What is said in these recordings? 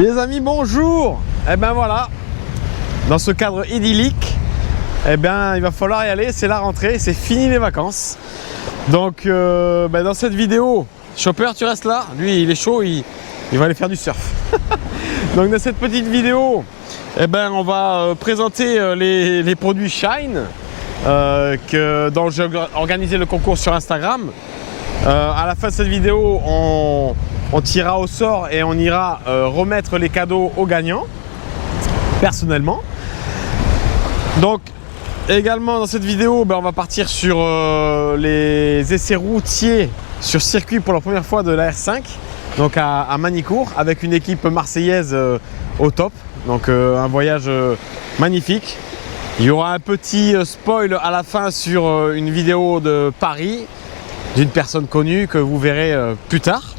Les amis, bonjour. Et ben voilà, dans ce cadre idyllique, eh bien il va falloir y aller, c'est la rentrée, c'est fini les vacances. Donc dans cette vidéo, Chopper, tu restes là, lui il est chaud, il va aller faire du surf. Donc dans cette petite vidéo, eh ben, on va présenter les produits Shine dont j'ai organisé le concours sur Instagram. À la fin de cette vidéo, on tirera au sort et on ira remettre les cadeaux aux gagnants, personnellement. Donc également dans cette vidéo, on va partir sur les essais routiers sur circuit pour la première fois de la R5, donc à Manicourt, avec une équipe marseillaise au top. Donc un voyage magnifique. Il y aura un petit spoil à la fin sur une vidéo de Paris d'une personne connue que vous verrez plus tard.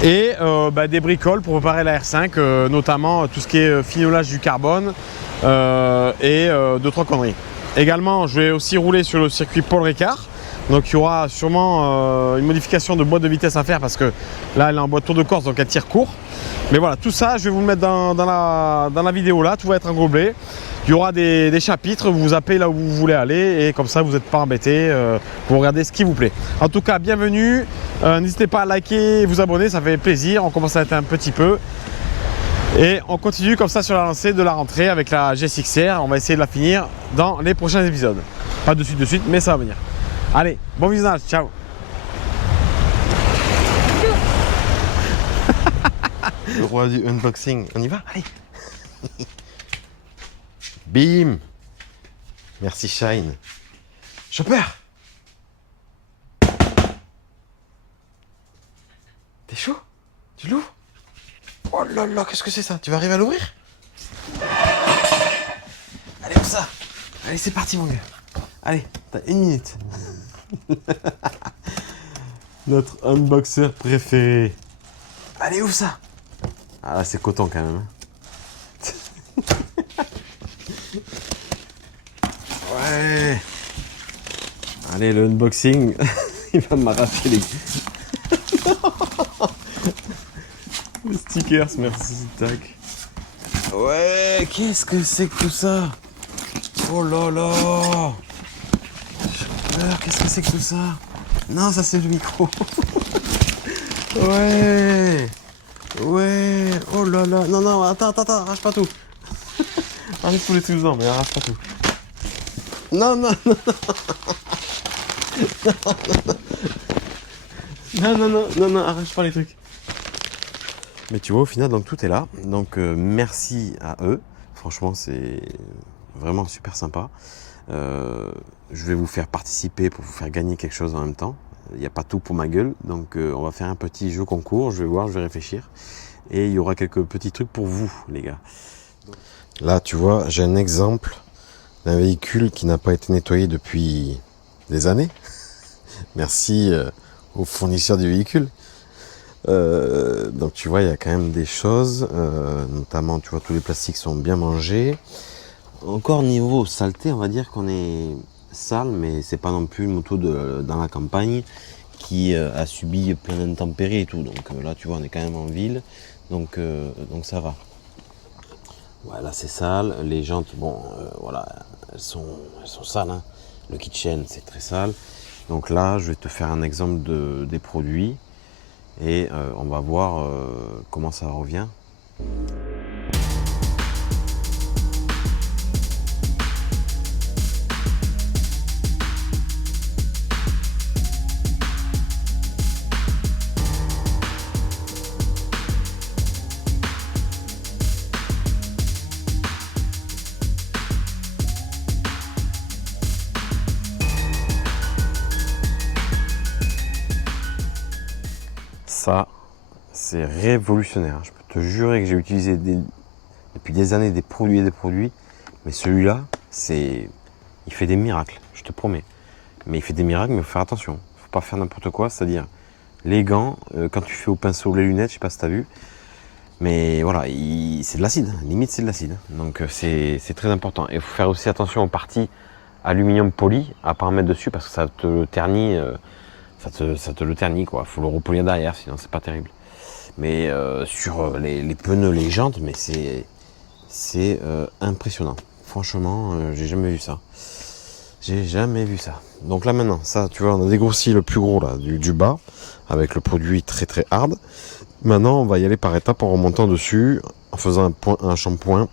Et des bricoles pour préparer la R5, notamment tout ce qui est finolage du carbone et 2-3 conneries. Également, je vais aussi rouler sur le circuit Paul Ricard. Donc il y aura sûrement une modification de boîte de vitesse à faire parce que là elle est en boîte tour de Corse, donc elle tire court. Mais voilà, tout ça je vais vous le mettre dans la vidéo là, tout va être englobé. Il y aura des chapitres, vous zappez là où vous voulez aller et comme ça vous n'êtes pas embêté, vous regardez ce qui vous plaît. En tout cas, bienvenue, n'hésitez pas à liker et vous abonner, ça fait plaisir, on commence à être un petit peu. Et on continue comme ça sur la lancée de la rentrée avec la GSX-R, on va essayer de la finir dans les prochains épisodes. Pas de suite, mais ça va venir. Allez, bon visionnage, ciao. Le roi du unboxing, on y va? Allez. Bim. Merci Shine. Chopper. T'es chaud? Tu l'ouvres? Oh là là, qu'est-ce que c'est ça? Tu vas arriver à l'ouvrir? Allez, ouvre ça. Allez, c'est parti mon gars. Allez, t'as 1 minute. Notre unboxer préféré. Allez, ouvre ça. Ah là, c'est coton quand même. Ouais. Allez, le unboxing. Il va m'arracher les... les stickers, merci. Tac. Ouais, qu'est-ce que c'est que tout ça? Oh là là. Qu'est-ce que c'est que tout ça? Non, ça c'est le micro. Ouais. Ouais. Oh là là. Non, non, attends, arrache pas tout. Arrache tous les trucs, mais arrache pas tout. Non, non, non. Non, arrache pas les trucs. Mais tu vois, au final, donc tout est là. Donc merci à eux. Franchement, c'est vraiment super sympa. Je vais vous faire participer pour vous faire gagner quelque chose en même temps. Il n'y a pas tout pour ma gueule. Donc on va faire un petit jeu concours. Je vais voir, je vais réfléchir. Et il y aura quelques petits trucs pour vous, les gars. Là, tu vois, j'ai un exemple d'un véhicule qui n'a pas été nettoyé depuis des années. Merci aux fournisseurs du véhicule. Donc tu vois, il y a quand même des choses, notamment tu vois tous les plastiques sont bien mangés. Encore niveau saleté, on va dire qu'on est sale, mais c'est pas non plus une moto dans la campagne qui a subi plein d'intempéries et tout. Donc là tu vois, on est quand même en ville, donc ça va. Ouais, là c'est sale, les jantes, bon voilà, elles sont sales, hein. Le kitchen c'est très sale. Donc là je vais te faire un exemple des produits. Et on va voir comment ça revient. Ça, c'est révolutionnaire. Je peux te jurer que j'ai utilisé depuis des années des produits, mais celui-là, il fait des miracles, je te promets. Mais il fait des miracles, mais il faut faire attention. Il ne faut pas faire n'importe quoi, c'est-à-dire les gants, quand tu fais au pinceau les lunettes, je ne sais pas si tu as vu, mais voilà, c'est de l'acide, limite c'est de l'acide. Donc c'est très important. Et il faut faire aussi attention aux parties aluminium poli, à ne pas en mettre dessus parce que ça te ternit. Ça te le ternit quoi, faut le repolir derrière sinon c'est pas terrible. Mais sur les pneus, les jantes, mais c'est impressionnant. Franchement, j'ai jamais vu ça. J'ai jamais vu ça. Donc là maintenant, ça, tu vois, on a dégrossi le plus gros là, du bas, avec le produit très très hard. Maintenant, on va y aller par étapes en remontant dessus, en faisant un shampoing.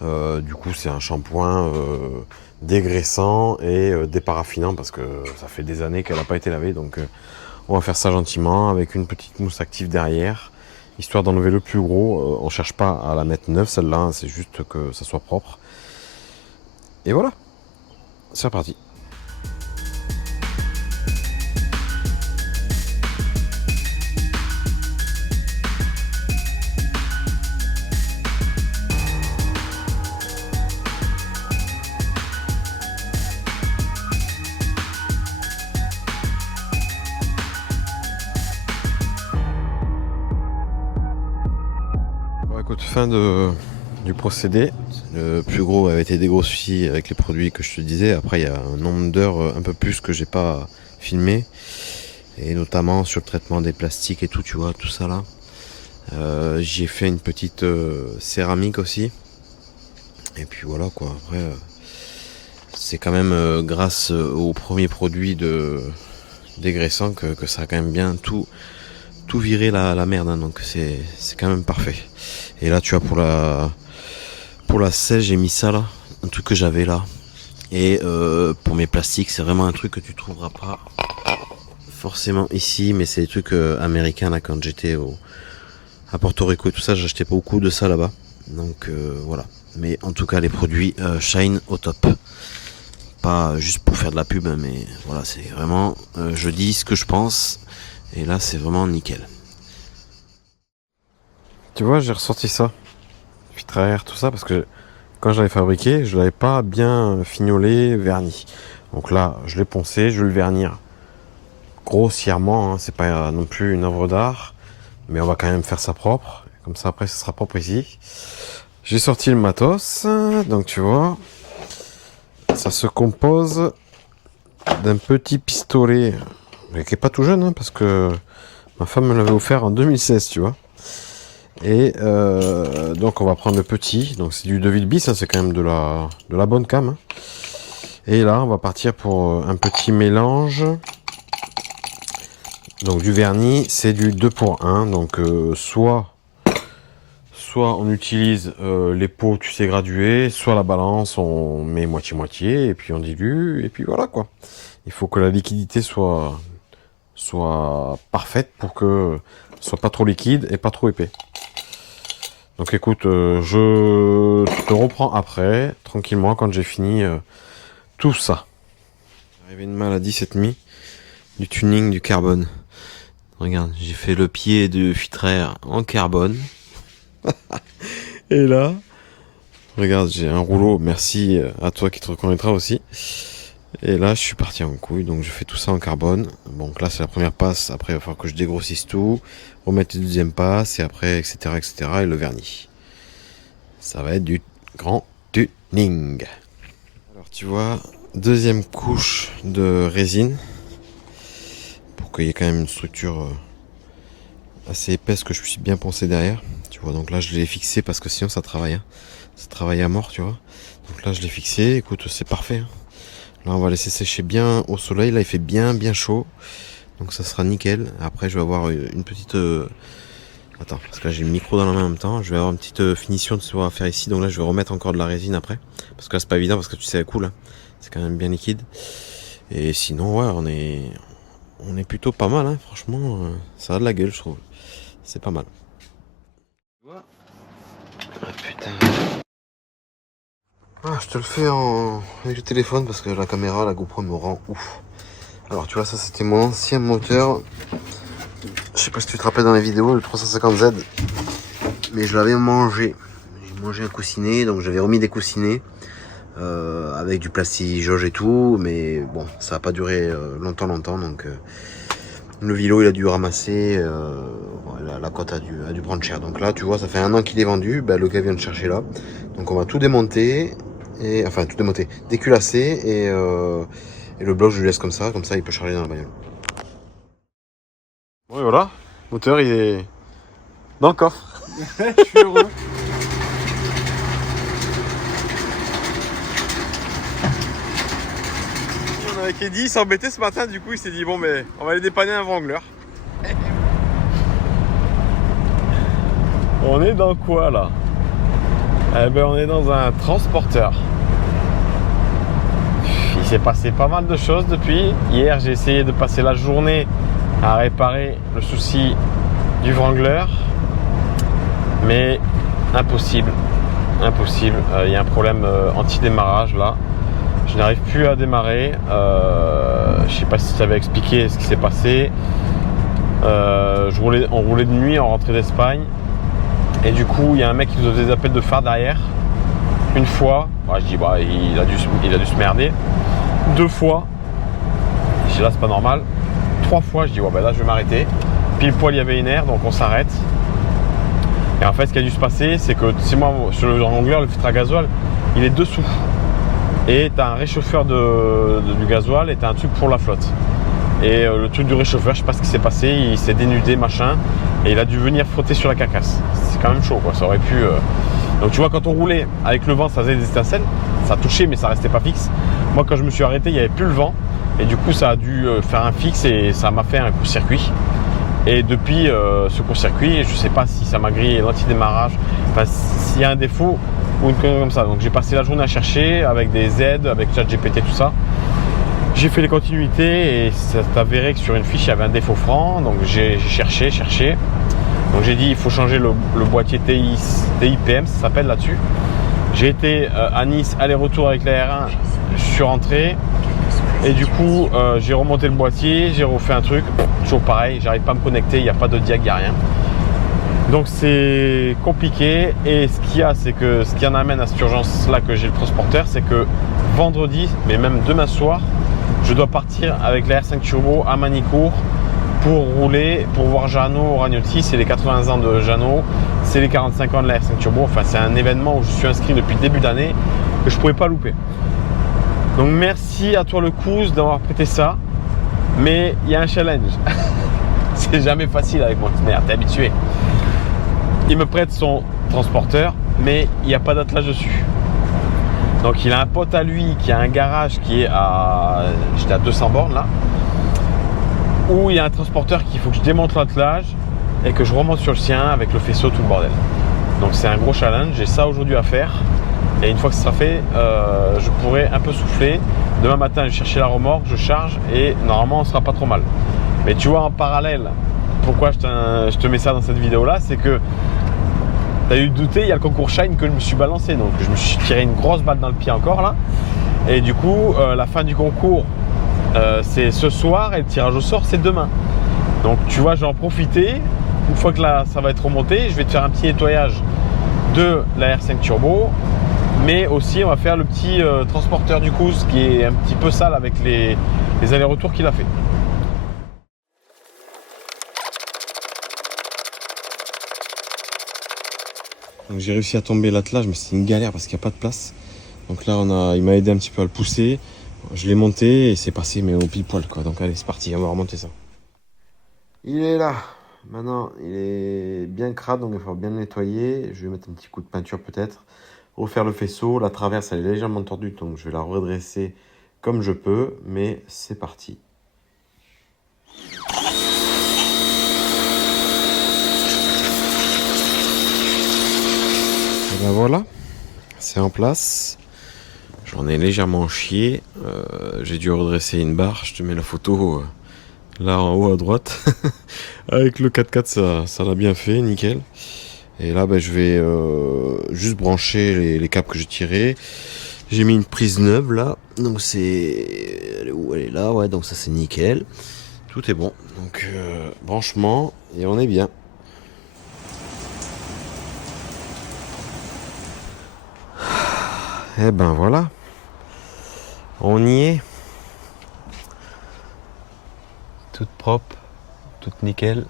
Du coup, c'est un shampoing dégraissant et déparaffinant parce que ça fait des années qu'elle n'a pas été lavée. Donc, on va faire ça gentiment avec une petite mousse active derrière, histoire d'enlever le plus gros. On cherche pas à la mettre neuve celle-là, hein, c'est juste que ça soit propre. Et voilà, c'est reparti. Écoute, fin du procédé. Le plus gros avait été dégrossi avec les produits que je te disais. Après, il y a un nombre d'heures un peu plus que j'ai pas filmé. Et notamment sur le traitement des plastiques et tout, tu vois, tout ça là. J'ai fait une petite céramique aussi. Et puis voilà quoi. Après, c'est quand même grâce aux premiers produits dégraissants que ça a quand même bien tout viré la merde. Hein, donc c'est quand même parfait. Et là, tu vois, pour la sèche, j'ai mis ça là, un truc que j'avais là. Et pour mes plastiques, c'est vraiment un truc que tu trouveras pas forcément ici, mais c'est des trucs américains là quand j'étais à Porto Rico et tout ça, j'achetais beaucoup de ça là-bas. Donc voilà. Mais en tout cas, les produits Shine au top. Pas juste pour faire de la pub, mais voilà, c'est vraiment, je dis ce que je pense. Et là, c'est vraiment nickel. Tu vois, j'ai ressorti ça. Filtre à air, tout ça, parce que quand je l'avais fabriqué, je l'avais pas bien fignolé, verni. Donc là, je l'ai poncé, je vais le vernir grossièrement. Hein, c'est pas non plus une œuvre d'art, mais on va quand même faire ça propre. Comme ça, après, ça sera propre ici. J'ai sorti le matos, donc tu vois, ça se compose d'un petit pistolet, mais qui est pas tout jeune, hein, parce que ma femme me l'avait offert en 2016, tu vois. Et donc on va prendre le petit, donc c'est du Deville Bis, hein, c'est quand même de la bonne cam. Hein. Et là on va partir pour un petit mélange. Donc du vernis, c'est du 2 pour 1, donc soit on utilise les pots, tu sais, gradués, soit la balance, on met moitié-moitié, et puis on dilue, et puis voilà quoi. Il faut que la liquidité soit parfaite pour que ce soit pas trop liquide et pas trop épais. Donc écoute, je te reprends après, tranquillement, quand j'ai fini tout ça. Arrivé une maladie cette nuit, du tuning du carbone. Regarde, j'ai fait le pied de filtre en carbone. Et là, regarde, j'ai un rouleau, merci à toi qui te reconnaîtra aussi. Et là, je suis parti en couille, donc je fais tout ça en carbone. Donc là, c'est la première passe, après il va falloir que je dégrossisse tout, remettre la deuxième passe, et après, etc., et le vernis. Ça va être du grand tuning. Alors tu vois, deuxième couche de résine, pour qu'il y ait quand même une structure assez épaisse que je puisse bien poncer derrière. Tu vois, donc là je l'ai fixé parce que sinon ça travaille. Hein. Ça travaille à mort, tu vois. Donc là je l'ai fixé, écoute, c'est parfait. Hein. Là on va laisser sécher bien au soleil, là il fait bien chaud. Donc ça sera nickel. Après je vais avoir une petite... Attends, parce que là j'ai le micro dans la main en même temps. Je vais avoir une petite finition de ce qu'on va faire ici. Donc là je vais remettre encore de la résine après. Parce que là c'est pas évident parce que tu sais, elle coule. Hein. C'est quand même bien liquide. Et sinon, ouais, on est plutôt pas mal. Hein. Franchement, ça a de la gueule, je trouve. C'est pas mal. Tu vois ? Ah putain. Ah, je te le fais avec le téléphone parce que la caméra, la GoPro me rend ouf. Alors tu vois, ça c'était mon ancien moteur. Je sais pas si tu te rappelles dans les vidéos, le 350Z. Mais je l'avais mangé. J'ai mangé un coussinet, donc j'avais remis des coussinets. Avec du plastique jauge et tout. Mais bon, ça n'a pas duré longtemps. Donc le vélo il a dû ramasser. La cote a dû prendre cher. Donc là, tu vois, ça fait 1 an qu'il est vendu. Ben, le gars vient de chercher là. Donc on va tout démonter. Enfin, tout démonter. Déculasser. Et le bloc, je le laisse comme ça il peut charger dans la bagnole. Oui, voilà. Moteur, il est dans le coffre. Je suis heureux. On est avec Eddy, il s'embêtait ce matin, du coup il s'est dit bon mais on va aller dépanner un Wrangler. On est dans quoi là? Eh ben on est dans un transporteur. Il s'est passé pas mal de choses depuis. Hier j'ai essayé de passer la journée à réparer le souci du Wrangler. Mais impossible. Impossible. Il y a un problème anti-démarrage là. Je n'arrive plus à démarrer. Je sais pas si je t'avais expliqué ce qui s'est passé. On roulait de nuit, on rentrait d'Espagne. Et du coup, il y a un mec qui nous faisait des appels de phare derrière. Une fois, je dis bah, il a dû se merder. 2 fois, je dis là c'est pas normal. 3 fois, je dis ouais, bah, là je vais m'arrêter. Pile poil il y avait une aire, donc on s'arrête. Et en fait, ce qui a dû se passer, c'est que c'est moi sur le Wrangler, le filtre à gasoil, il est dessous. Et tu as un réchauffeur du gasoil et tu as un truc pour la flotte. Et le truc du réchauffeur, je sais pas ce qui s'est passé, il s'est dénudé machin et il a dû venir frotter sur la carcasse. C'est quand même chaud quoi, ça aurait pu. Donc tu vois, quand on roulait avec le vent, ça faisait des étincelles, ça touchait mais ça restait pas fixe. Moi quand je me suis arrêté, il n'y avait plus le vent et du coup ça a dû faire un fixe et ça m'a fait un court-circuit. Et depuis ce court-circuit, je sais pas si ça m'a grillé l'anti-démarrage, enfin s'il y a un défaut ou une connerie comme ça. Donc j'ai passé la journée à chercher avec des aides, avec ChatGPT, tout ça. J'ai fait les continuités et ça s'est avéré que sur une fiche il y avait un défaut franc, donc j'ai cherché. Donc j'ai dit il faut changer le boîtier TIPM, ça s'appelle là-dessus. J'ai été à Nice, aller-retour avec la R1, je suis rentré et du coup j'ai remonté le boîtier, j'ai refait un truc, toujours pareil, j'arrive pas à me connecter, il n'y a pas de diag, il n'y a rien. Donc c'est compliqué et ce qu'il y a, c'est que ce qui en amène à cette urgence-là que j'ai le transporteur, c'est que vendredi, mais même demain soir, je dois partir avec la R5 Turbo à Manicourt pour rouler, pour voir Jeannot Ragnotti. C'est les 80 ans de Jeannot, c'est les 45 ans de la R5 Turbo. Enfin, c'est un événement où je suis inscrit depuis le début d'année que je ne pouvais pas louper. Donc merci à toi le Kouz d'avoir prêté ça. Mais il y a un challenge. C'est jamais facile avec moi. Merde, t'es habitué. Il me prête son transporteur, mais il n'y a pas d'attelage dessus. Donc il a un pote à lui qui a un garage qui est j'étais à 200 bornes là, où il y a un transporteur qu'il faut que je démonte l'attelage et que je remonte sur le sien avec le faisceau, tout le bordel. Donc c'est un gros challenge, j'ai ça aujourd'hui à faire. Et une fois que ce sera fait, je pourrai un peu souffler. Demain matin, je vais chercher la remorque, je charge et normalement, on sera pas trop mal. Mais tu vois, en parallèle, pourquoi je te mets ça dans cette vidéo là, c'est que tu as eu douté, il y a le concours Shine que je me suis balancé. Donc je me suis tiré une grosse balle dans le pied encore là. Et du coup, la fin du concours, c'est ce soir et le tirage au sort, c'est demain. Donc tu vois, je vais en profiter. Une fois que là, ça va être remonté, je vais te faire un petit nettoyage de la R5 Turbo. Mais aussi, on va faire le petit transporteur du Kouz qui est un petit peu sale avec les allers-retours qu'il a fait. Donc j'ai réussi à tomber l'attelage, mais c'est une galère parce qu'il n'y a pas de place. Donc là, il m'a aidé un petit peu à le pousser. Je l'ai monté et c'est passé, mais au pile poil quoi. Donc allez, c'est parti, on va remonter ça. Il est là. Maintenant, il est bien crade, donc il faut bien le nettoyer. Je vais mettre un petit coup de peinture peut-être. Refaire le faisceau. La traverse, elle est légèrement tordue, donc je vais la redresser comme je peux. Mais c'est parti. Et ben voilà, c'est en place. J'en ai légèrement chié. J'ai dû redresser une barre. Je te mets la photo là en haut à droite. Avec le 4x4, ça l'a bien fait, nickel. Et là, ben, je vais juste brancher les câbles que j'ai tirés. J'ai mis une prise neuve là. Donc c'est... Elle est où? Elle est là, ouais. Donc ça c'est nickel. Tout est bon. Donc branchement et on est bien. Et ben voilà. On y est. Toute propre, toute nickel.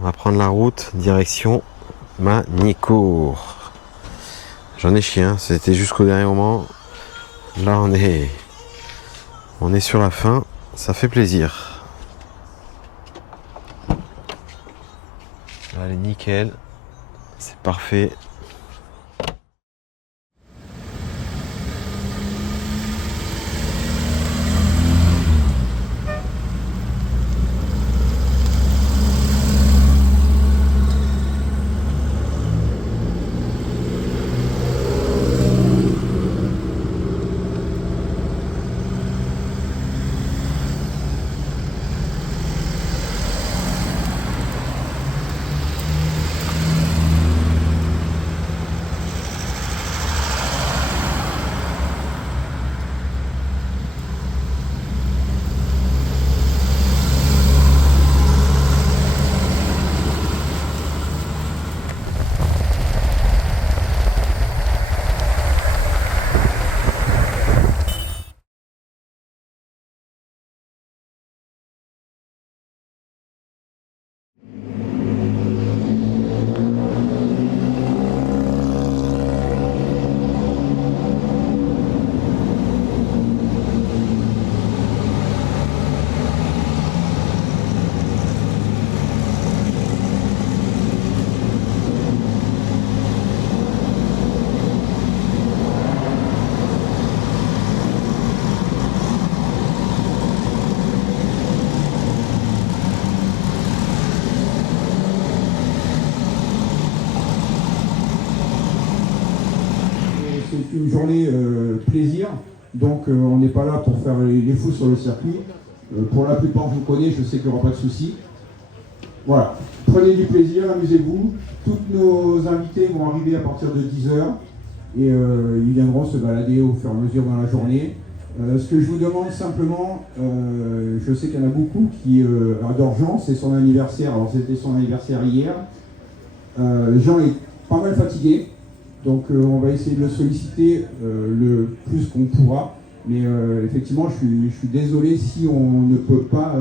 On va prendre la route direction Manicourt. J'en ai chié, hein. C'était jusqu'au dernier moment. Là on est sur la fin. Ça fait plaisir. Allez, nickel. C'est parfait. C'est une journée plaisir, donc on n'est pas là pour faire les fous sur le circuit. Pour la plupart, je vous connais, je sais qu'il n'y aura pas de soucis. Voilà, prenez du plaisir, amusez-vous. Tous nos invités vont arriver à partir de 10h et ils viendront se balader au fur et à mesure dans la journée. Ce que je vous demande simplement, je sais qu'il y en a beaucoup qui adorent Jean, c'est son anniversaire, alors c'était son anniversaire hier. Jean est pas mal fatigué. Donc on va essayer de le solliciter le plus qu'on pourra, mais effectivement je suis désolé si on ne peut pas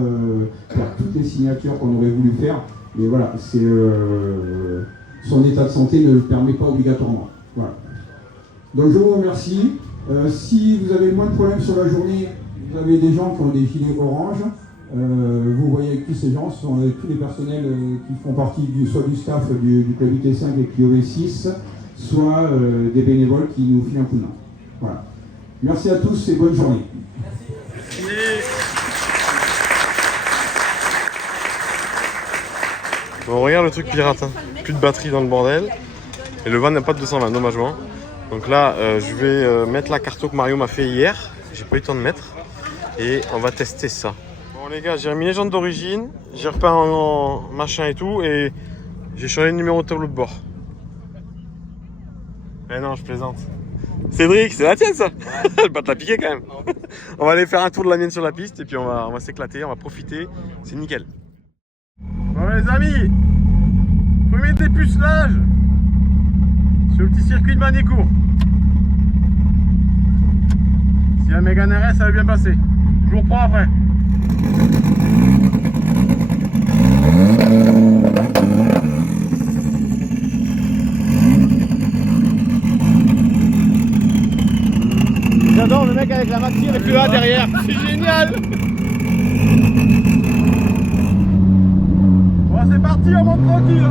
faire toutes les signatures qu'on aurait voulu faire, mais voilà, c'est son état de santé ne le permet pas obligatoirement. Voilà. Donc je vous remercie. Si vous avez moins de problèmes sur la journée, vous avez des gens qui ont des gilets orange. Vous voyez avec tous ces gens, ce sont tous les personnels qui font partie soit du staff du club IT5 et Clio V6, soit des bénévoles qui nous filent un coup de main. Voilà. Merci à tous et bonne journée. Merci. Bon, regarde le truc pirate, hein. Plus de batterie dans le bordel. Et le van n'a pas de 220, dommagement. Donc là, je vais mettre la carto que Mario m'a fait hier. J'ai pas eu le temps de mettre. Et on va tester ça. Bon les gars, j'ai remis les jantes d'origine. J'ai repeint en machin et tout. Et j'ai changé le numéro de tableau de bord. Mais non, je plaisante. Cédric, c'est la tienne ça. Ouais. Elle va te la piquer quand même. On va aller faire un tour de la mienne sur la piste et puis on va s'éclater, on va profiter. C'est nickel. Bon les amis, premier dépucelage sur le petit circuit de Magny-Cours. Si la Mégane RS, ça va bien passer. Je vous reprends après. J'adore le mec avec la maxi avec le A derrière, c'est génial. Bon c'est parti, on monte tranquille.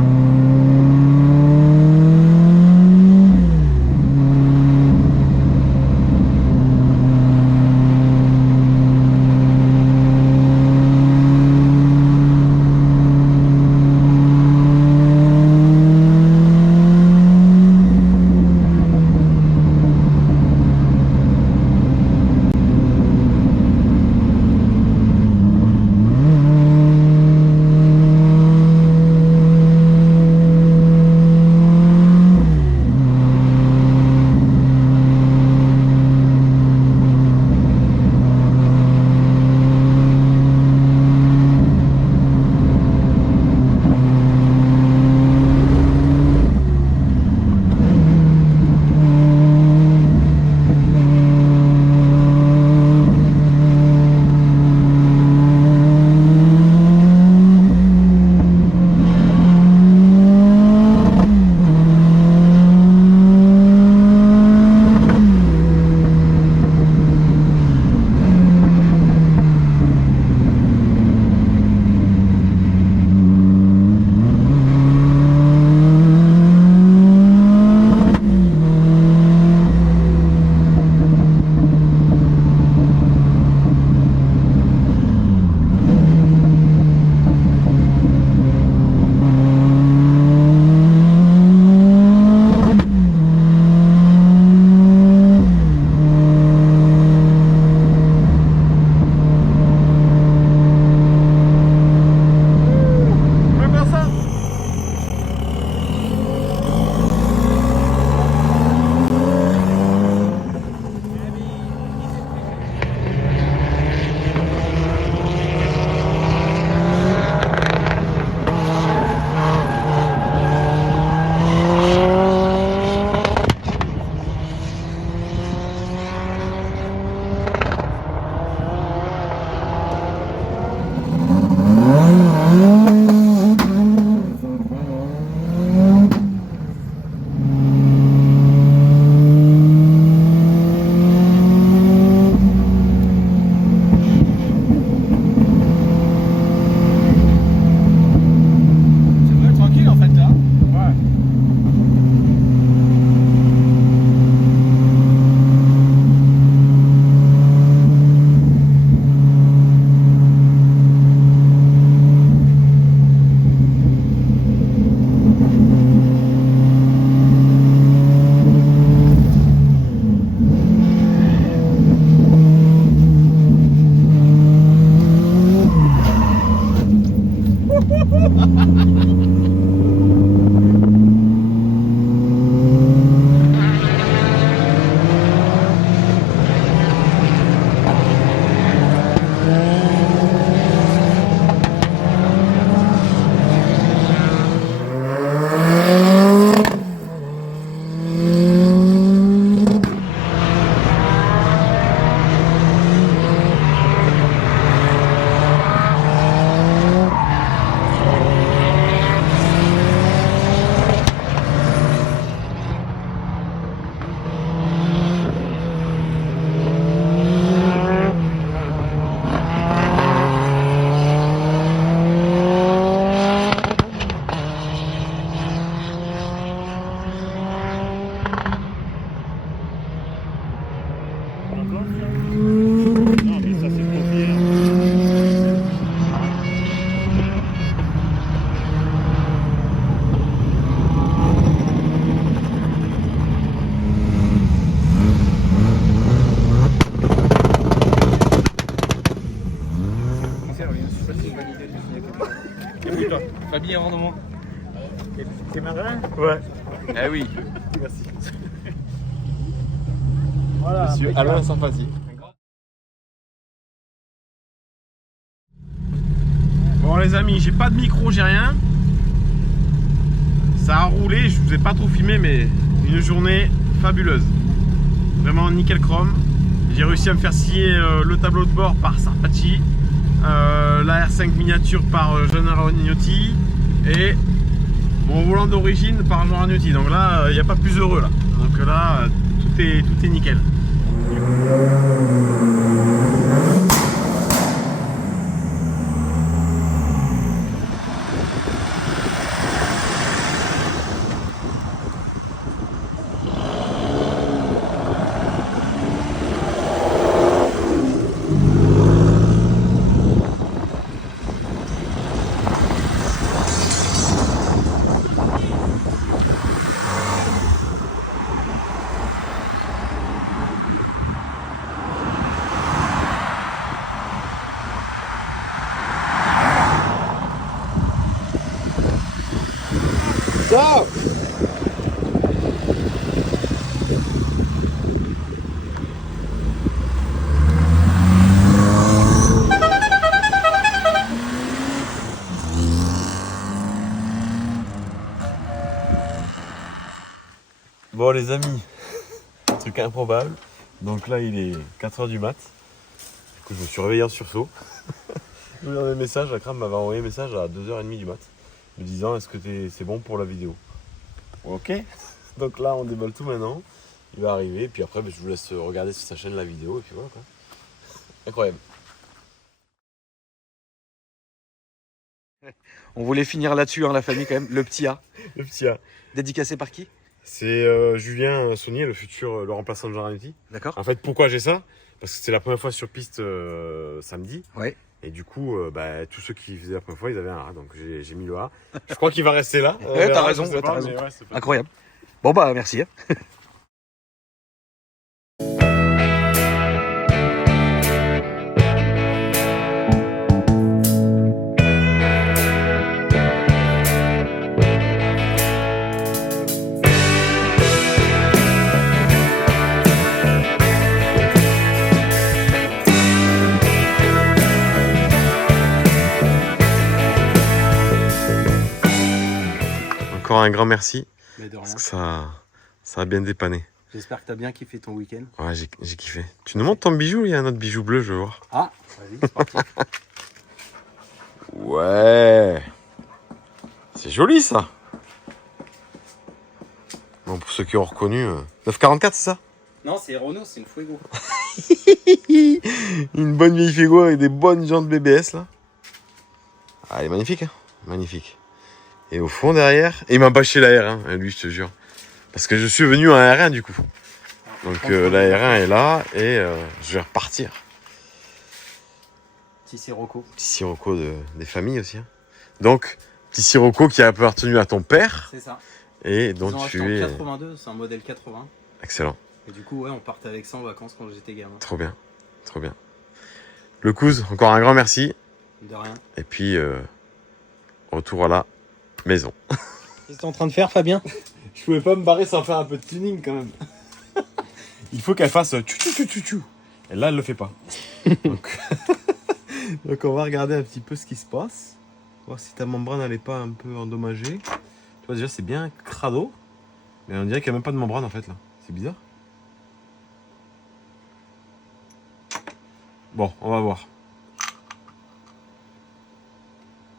de moi. T'es marin? Ouais. Eh oui. Merci. Voilà. Monsieur Alain Sarfazi. Bon les amis, j'ai pas de micro, j'ai rien. Ça a roulé, je vous ai pas trop filmé, mais une journée fabuleuse. Vraiment nickel chrome. J'ai réussi à me faire signer le tableau de bord par Sarfazi, la R5 miniature par Gennaro Agnotti et mon volant d'origine par Jean Agnotti. Donc là, il n'y a pas plus heureux là. Donc là, tout est nickel. Ciao. Bon les amis, un truc improbable. Donc là il est 4h du mat. Du coup je me suis réveillé en sursaut. Je regardais le message, Akram m'avait envoyé un message à 2h30 du mat. Me disant est-ce que c'est bon pour la vidéo. Ok. Donc là on déballe tout maintenant. Il va arriver, puis après je vous laisse regarder sur sa chaîne la vidéo et puis voilà quoi. Incroyable. On voulait finir là-dessus, hein, la famille quand même. Le petit A. Le petit A. Dédicacé par qui? C'est Julien Saunier, le remplaçant de Jean Agnotti. D'accord. En fait pourquoi j'ai ça? Parce que c'était la première fois sur piste samedi. Ouais. Et du coup, tous ceux qui faisaient la première fois, ils avaient un A, donc j'ai mis le A. Je crois qu'il va rester là. Ouais, t'as raison, t'as raison. Incroyable. Bon bah merci. Encore un grand merci, Mais de rien. parce que ça a bien dépanné. J'espère que t'as bien kiffé ton week-end. Ouais, j'ai kiffé. Tu nous montres ton bijou? Il y a un autre bijou bleu, je veux voir. Ah, vas-y, c'est parti. Ouais. C'est joli ça. Bon, pour ceux qui ont reconnu, 944 c'est ça? Non, c'est Renault, c'est une Fuego. Une bonne vieille Fuego avec des bonnes jantes BBS là. Ah, elle est magnifique, hein. Magnifique. Et au fond derrière, et il m'a bâché la R1, lui je te jure. Parce que je suis venu en R1 du coup. Donc la R1 est là et je vais repartir. Petit Sirocco. Petit Sirocco des familles aussi. Hein. Donc, petit Sirocco qui a appartenu à ton père C'est ça. et Ils dont ont acheté tu es... en 82, c'est un modèle 80. Excellent, Et du coup, ouais, on partait avec ça en vacances quand j'étais gamin. trop bien, trop bien. Le Couze, encore un grand merci. De rien. Et puis, retour à la maison. Qu'est-ce que t'es en train de faire, Fabien? Je pouvais pas me barrer sans faire un peu de tuning quand même. Il faut qu'elle fasse tchou. Et là, elle le fait pas. Donc... Donc on va regarder un petit peu ce qui se passe. Voir si ta membrane elle est pas un peu endommagée. Tu vois déjà c'est bien crado. Mais on dirait qu'il n'y a même pas de membrane en fait là. C'est bizarre. Bon, on va voir.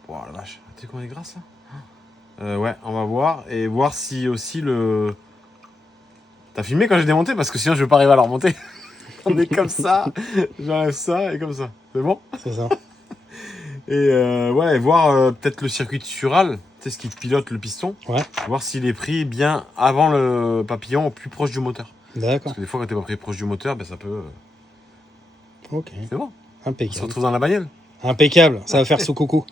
Oh la vache, tu sais comment elle est grasse là? Ouais, on va voir. Et voir si aussi le... T'as filmé quand j'ai démonté? Parce que sinon je vais pas arriver à la remonter. On est comme ça. J'enlève ça et comme ça. C'est bon? C'est ça. Et ouais, voir peut-être le circuit de Sural, tu sais ce qui pilote le piston. Ouais. Voir s'il est pris bien avant le papillon, au plus proche du moteur. D'accord. Parce que des fois quand t'es pas pris proche du moteur, ben ça peut... Ok. C'est bon. On se Impeccable. retrouve dans la bagnole. Impeccable. Ça va faire sous coucou.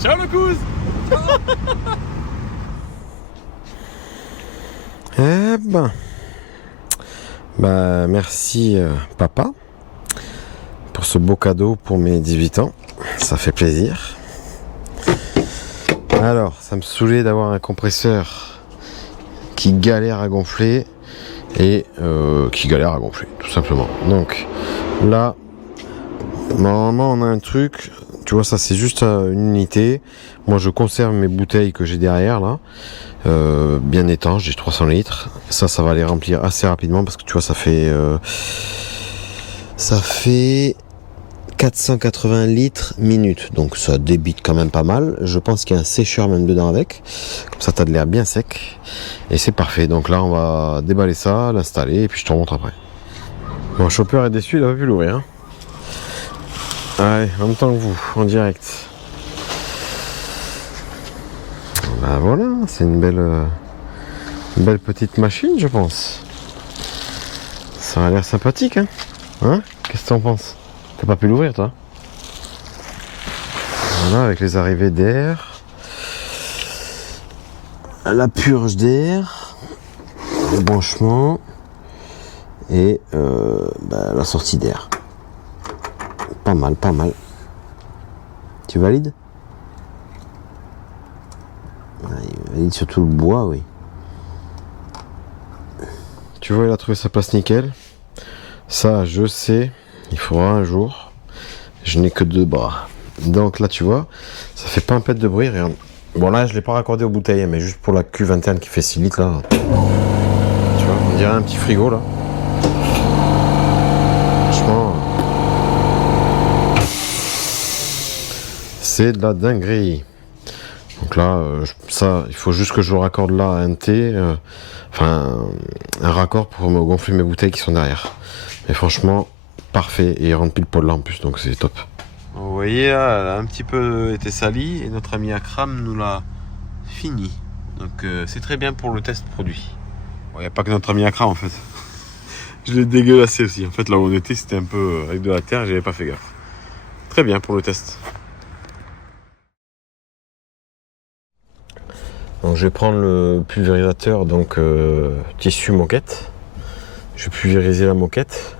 Ciao le Couze. Eh ben, Bah, merci papa pour ce beau cadeau pour mes 18 ans. Ça fait plaisir. Alors, ça me saoulait d'avoir un compresseur qui galère à gonfler et qui galère à gonfler, tout simplement. Donc là, normalement, on a un truc. Tu vois, ça c'est juste une unité. Moi, je conserve mes bouteilles que j'ai derrière là. Bien étanches, j'ai 300 litres. Ça va les remplir assez rapidement parce que tu vois, ça fait 480 litres minute. Donc ça débite quand même pas mal. Je pense qu'il y a un sécheur même dedans avec. Comme ça, t'as de l'air bien sec. Et c'est parfait. Donc là, on va déballer ça, l'installer et puis je te remontre après. Bon, Chopper est déçu, il a pas pu l'ouvrir. Hein. Allez, en même temps que vous, en direct. Ben voilà, c'est une belle petite machine, je pense. Ça a l'air sympathique, hein, qu'est-ce que t'en penses? T'as pas pu l'ouvrir, toi? Voilà, avec les arrivées d'air, la purge d'air, le branchement et la sortie d'air. Pas mal, pas mal. Tu valides? Il valide surtout le bois, oui. Tu vois, il a trouvé sa place nickel. Ça, je sais, il faudra un jour. Je n'ai que 2 bras. Donc là, tu vois, ça fait pas un pet de bruit, regarde. Bon, là, je l'ai pas raccordé aux bouteilles, mais juste pour la cuve interne qui fait 6 litres, là. Tu vois, on dirait un petit frigo, là. Franchement, c'est de la dinguerie. Donc là, ça, il faut juste que je le raccorde là à un T, un raccord pour me gonfler mes bouteilles qui sont derrière. Mais franchement, parfait, et il rentre pile poil là en plus, donc c'est top. Vous voyez là, elle a un petit peu été salie, et notre ami Akram nous l'a fini. Donc c'est très bien pour le test produit. Bon, il n'y a pas que notre ami Akram en fait. Je l'ai dégueulassé aussi. En fait, là où on était, c'était un peu avec de la terre, j'avais pas fait gaffe. Très bien pour le test. Donc je vais prendre le pulvérisateur, donc tissu moquette. Je vais pulvériser la moquette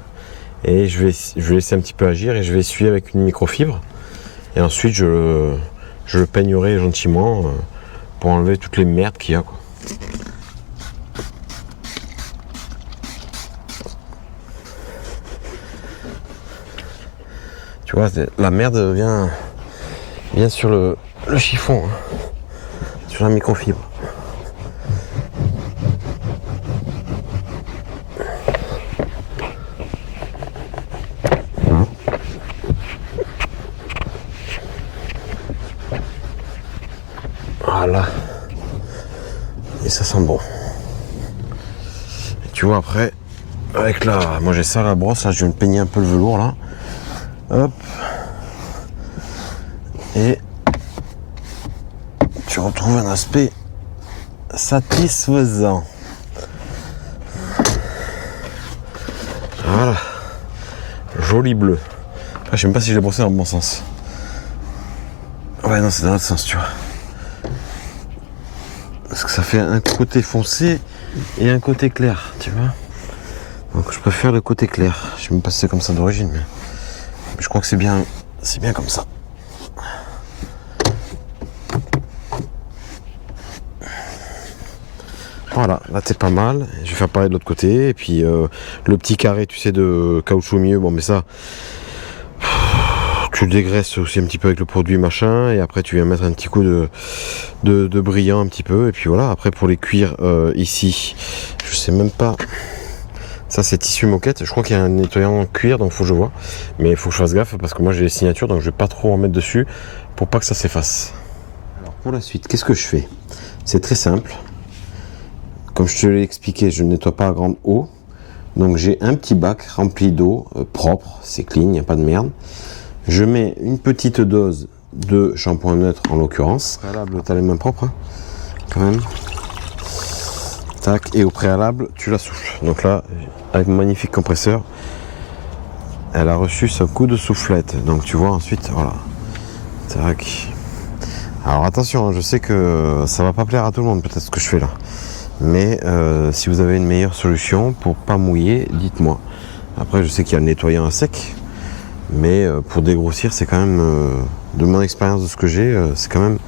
et je vais laisser un petit peu agir et je vais essuyer avec une microfibre. Et ensuite je le peignerai gentiment pour enlever toutes les merdes qu'il y a, quoi. Tu vois, la merde vient sur le chiffon. Hein. Sur la microfibre. Voilà. Et ça sent bon. Et tu vois après, avec moi j'ai ça à la brosse, là je vais me peigner un peu le velours là. Hop. Et tu retrouves un aspect satisfaisant. Voilà. Joli bleu. Après, je sais même pas si je l'ai brossé dans le bon sens. Ouais, non, c'est dans l'autre sens, tu vois. Parce que ça fait un côté foncé et un côté clair, tu vois. Donc je préfère le côté clair. Je sais même pas si c'est comme ça d'origine, mais je crois que c'est bien comme ça. Voilà, là t'es pas mal. Je vais faire pareil de l'autre côté. Et puis le petit carré, tu sais, de caoutchouc au milieu. Bon, mais ça, tu le dégraisses aussi un petit peu avec le produit machin. Et après, tu viens mettre un petit coup de brillant un petit peu. Et puis voilà, après pour les cuirs ici, je sais même pas. Ça, c'est tissu moquette. Je crois qu'il y a un nettoyant en cuir, donc faut que je vois. Mais il faut que je fasse gaffe parce que moi j'ai les signatures, donc je vais pas trop en mettre dessus pour pas que ça s'efface. Alors pour la suite, qu'est-ce que je fais? C'est très simple. Comme je te l'ai expliqué, je ne nettoie pas à grande eau. Donc j'ai un petit bac rempli d'eau propre, c'est clean, il n'y a pas de merde. Je mets une petite dose de shampoing neutre en l'occurrence. Préalable, tu as les mains propres, hein, quand même. Tac, et au préalable, tu la souffles. Donc là, avec mon magnifique compresseur, elle a reçu son coup de soufflette. Donc tu vois ensuite, voilà. Tac. Alors attention, hein, je sais que ça va pas plaire à tout le monde peut-être ce que je fais là. Mais si vous avez une meilleure solution pour pas mouiller, dites-moi. Après, je sais qu'il y a le nettoyant à sec, mais pour dégrossir, c'est quand même, de mon expérience, de ce que j'ai, c'est quand même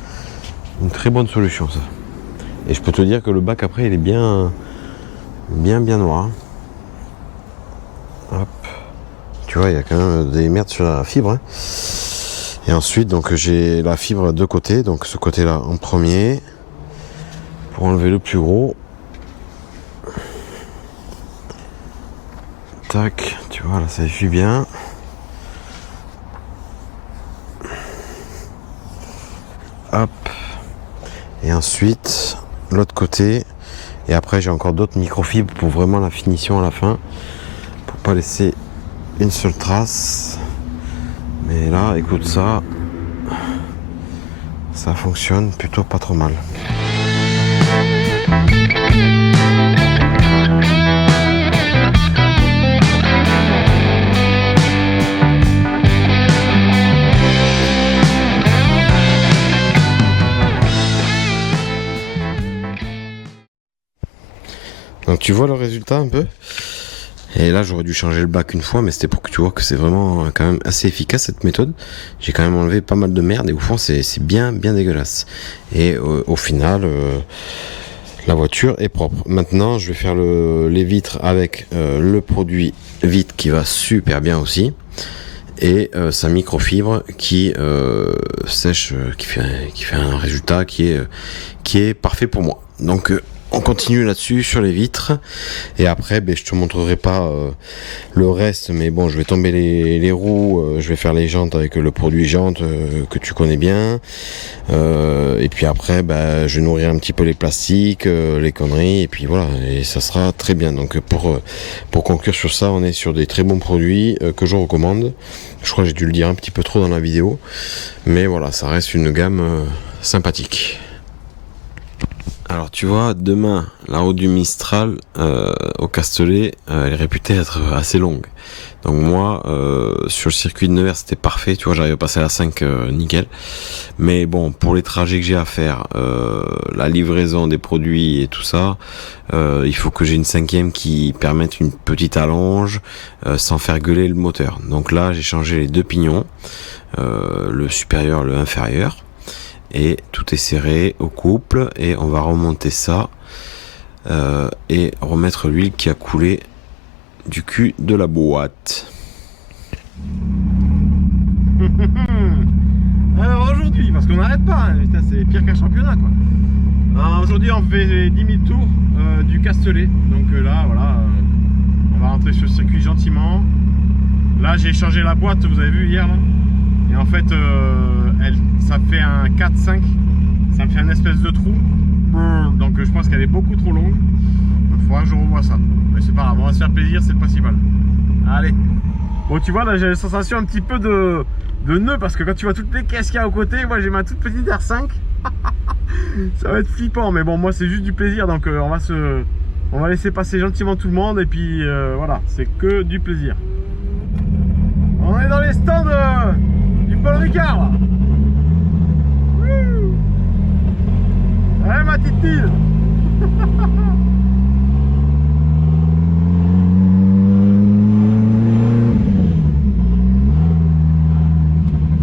une très bonne solution, ça. Et je peux te dire que le bac, après, il est bien noir. Hop. Tu vois, il y a quand même des merdes sur la fibre. Hein. Et ensuite, donc, j'ai la fibre à deux côtés. Donc, ce côté-là en premier, pour enlever le plus gros. Tac, tu vois, là, ça essuie bien. Hop. Et ensuite, l'autre côté. Et après, j'ai encore d'autres microfibres pour vraiment la finition à la fin. Pour pas laisser une seule trace. Mais là, écoute, ça fonctionne plutôt pas trop mal. Donc tu vois le résultat un peu. Et là j'aurais dû changer le bac une fois, mais c'était pour que tu vois que c'est vraiment quand même assez efficace cette méthode. J'ai quand même enlevé pas mal de merde et au fond c'est bien dégueulasse. Et au final la voiture est propre. Maintenant je vais faire les vitres avec le produit vitre qui va super bien aussi. Et sa microfibre qui sèche, qui fait un résultat qui est parfait pour moi. Donc on continue là-dessus sur les vitres et après je te montrerai pas le reste, mais bon, je vais tomber les roues, je vais faire les jantes avec le produit jantes que tu connais bien, et puis après je vais nourrir un petit peu les plastiques, les conneries, et puis voilà, et ça sera très bien. Donc pour conclure sur ça, on est sur des très bons produits que je recommande. Je crois que j'ai dû le dire un petit peu trop dans la vidéo, mais voilà, ça reste une gamme sympathique. Alors tu vois, demain, la route du Mistral au Castellet, elle est réputée être assez longue. Donc moi, sur le circuit de Nevers, c'était parfait. Tu vois, j'arrive à passer à la 5 nickel. Mais bon, pour les trajets que j'ai à faire, la livraison des produits et tout ça, il faut que j'ai une 5e qui permette une petite allonge sans faire gueuler le moteur. Donc là, j'ai changé les deux pignons, le supérieur, le inférieur. Et tout est serré au couple et on va remonter ça et remettre l'huile qui a coulé du cul de la boîte. Alors aujourd'hui, parce qu'on n'arrête pas, hein, c'est pire qu'un championnat quoi. Alors aujourd'hui on fait 10 000 tours du Castellet. Donc là voilà, on va rentrer sur le circuit gentiment. Là j'ai changé la boîte, vous avez vu hier là. Et en fait, ça fait un 4-5, ça me fait un espèce de trou. Donc je pense qu'elle est beaucoup trop longue. Il faudra que je revoie ça. Mais c'est pas grave, on va se faire plaisir, c'est le principal. Allez. Bon, tu vois, là j'ai la sensation un petit peu de nœud parce que quand tu vois toutes les caisses qu'il y a aux côtés, moi j'ai ma toute petite R5. Ça va être flippant, mais bon, moi c'est juste du plaisir. Donc on va laisser passer gentiment tout le monde. Et puis voilà, c'est que du plaisir. On est dans les stands du Paul Ricard là. Allez ma petite île.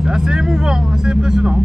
C'est assez émouvant, assez impressionnant.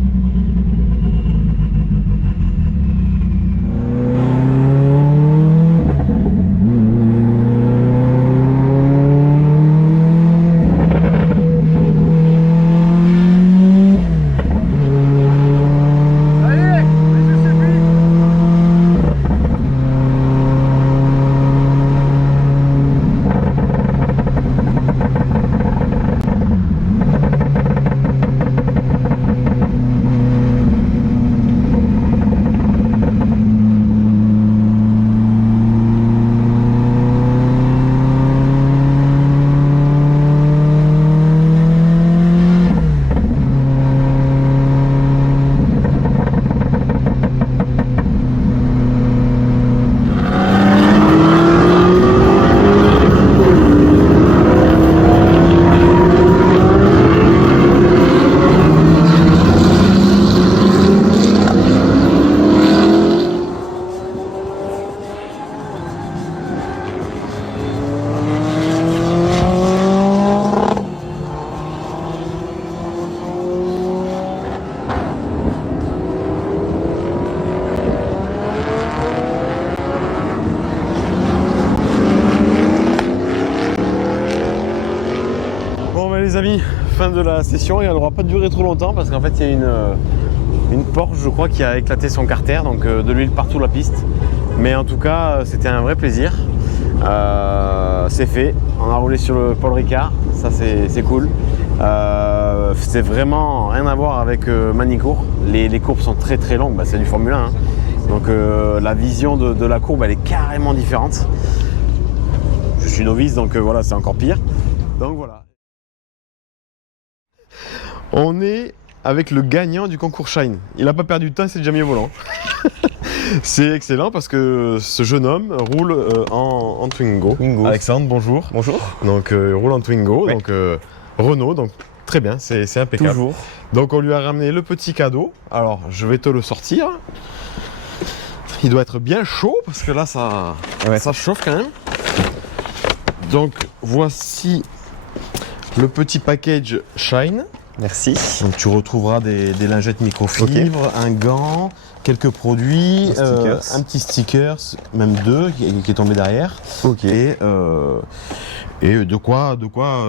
fin de la session et elle n'aura pas duré trop longtemps parce qu'en fait il y a une Porsche je crois qui a éclaté son carter, donc de l'huile partout la piste. Mais en tout cas c'était un vrai plaisir. C'est fait, on a roulé sur le Paul Ricard, ça c'est cool. C'est vraiment rien à voir avec Manicourt. Les courbes sont très très longues, bah, c'est du Formule 1 hein. Donc la vision de la courbe elle est carrément différente. Je suis novice donc voilà, c'est encore pire. Donc voilà. On est avec le gagnant du concours Shine. Il n'a pas perdu de temps, il s'est déjà mis au volant. C'est excellent parce que ce jeune homme roule en Twingo. Alexandre, bonjour. Bonjour. Donc il roule en Twingo, ouais. donc Renault, donc très bien, c'est impeccable. Toujours. Donc on lui a ramené le petit cadeau. Alors je vais te le sortir. Il doit être bien chaud parce que là ça chauffe quand même. Donc voici le petit package Shine. Merci. Donc tu retrouveras des lingettes microfibres, un gant, quelques produits, un petit sticker, même deux qui est tombé derrière. Ok. Et de quoi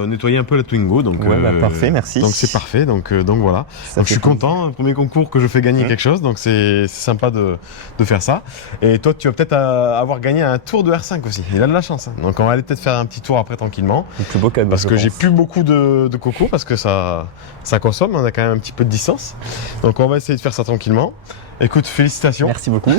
nettoyer un peu la Twingo. Donc, ouais, parfait, merci. Donc c'est parfait, donc voilà. Donc je suis content, premier concours que je fais gagner quelque chose, donc c'est sympa de faire ça. Et toi tu vas peut-être avoir gagné un tour de R5 aussi, il a de la chance. Hein. Donc on va aller peut-être faire un petit tour après tranquillement. Le plus beau cadeau. Parce que j'ai plus beaucoup de coco, parce que ça consomme, on a quand même un petit peu de distance. Donc on va essayer de faire ça tranquillement. Écoute, félicitations. Merci beaucoup.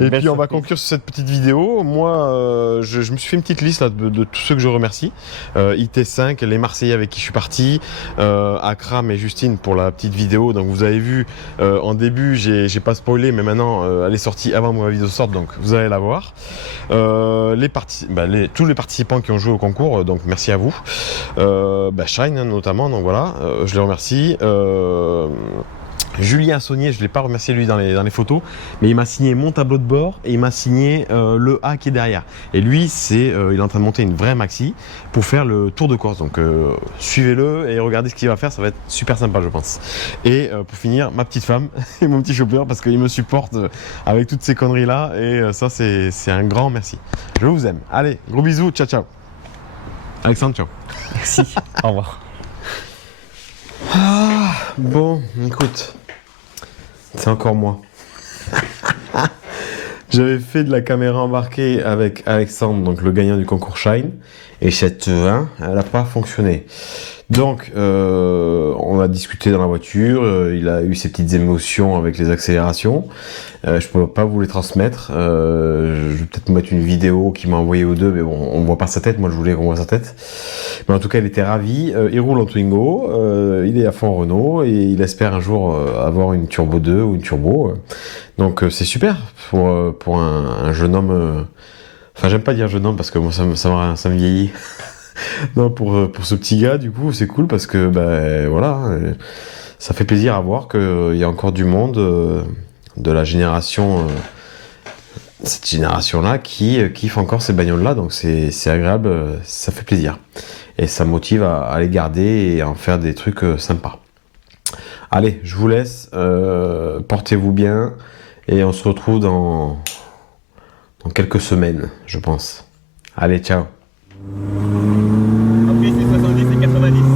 Et puis on va conclure sur cette petite vidéo. Moi, je me suis fait une petite liste là, de tous ceux que je remercie. IT5, les Marseillais avec qui je suis parti, Akram et Justine pour la petite vidéo. Donc vous avez vu, en début, j'ai pas spoilé, mais maintenant elle est sortie avant que ma vidéo sorte, donc vous allez la voir. Tous les participants qui ont joué au concours, donc merci à vous. Shine notamment, donc voilà, je les remercie. Julien Saunier, je ne l'ai pas remercié lui dans les photos, mais il m'a signé mon tableau de bord et il m'a signé le A qui est derrière. Et lui, il est en train de monter une vraie maxi pour faire le tour de course. Donc suivez-le et regardez ce qu'il va faire, ça va être super sympa je pense. Et pour finir, ma petite femme et mon petit chauffeur parce qu'il me supporte avec toutes ces conneries là et ça c'est un grand merci. Je vous aime. Allez, gros bisous, ciao ciao. Alexandre, ciao. Merci, au revoir. Bon, écoute, c'est encore moi. J'avais fait de la caméra embarquée avec Alexandre, donc le gagnant du concours Shine, et cette elle n'a pas fonctionné. Donc, on a discuté dans la voiture, il a eu ses petites émotions avec les accélérations. Je peux pas vous les transmettre. Je vais peut-être mettre une vidéo qu'il m'a envoyée aux deux, mais bon, on voit pas sa tête. Moi, je voulais qu'on voit sa tête. Mais en tout cas, il était ravi. Il roule en Twingo, il est à fond Renault et il espère un jour avoir une Turbo 2 ou une Turbo. Donc, c'est super pour un jeune homme. Enfin, j'aime pas dire jeune homme parce que moi, ça me vieillit. Non, pour ce petit gars, du coup, c'est cool parce que, voilà, ça fait plaisir à voir qu'il y a encore du monde de la génération, cette génération-là qui kiffe encore ces bagnoles-là. Donc, c'est agréable, ça fait plaisir. Et ça motive à les garder et à en faire des trucs sympas. Allez, je vous laisse, portez-vous bien et on se retrouve dans quelques semaines, je pense. Allez, ciao. Après, c'est 70 et 90.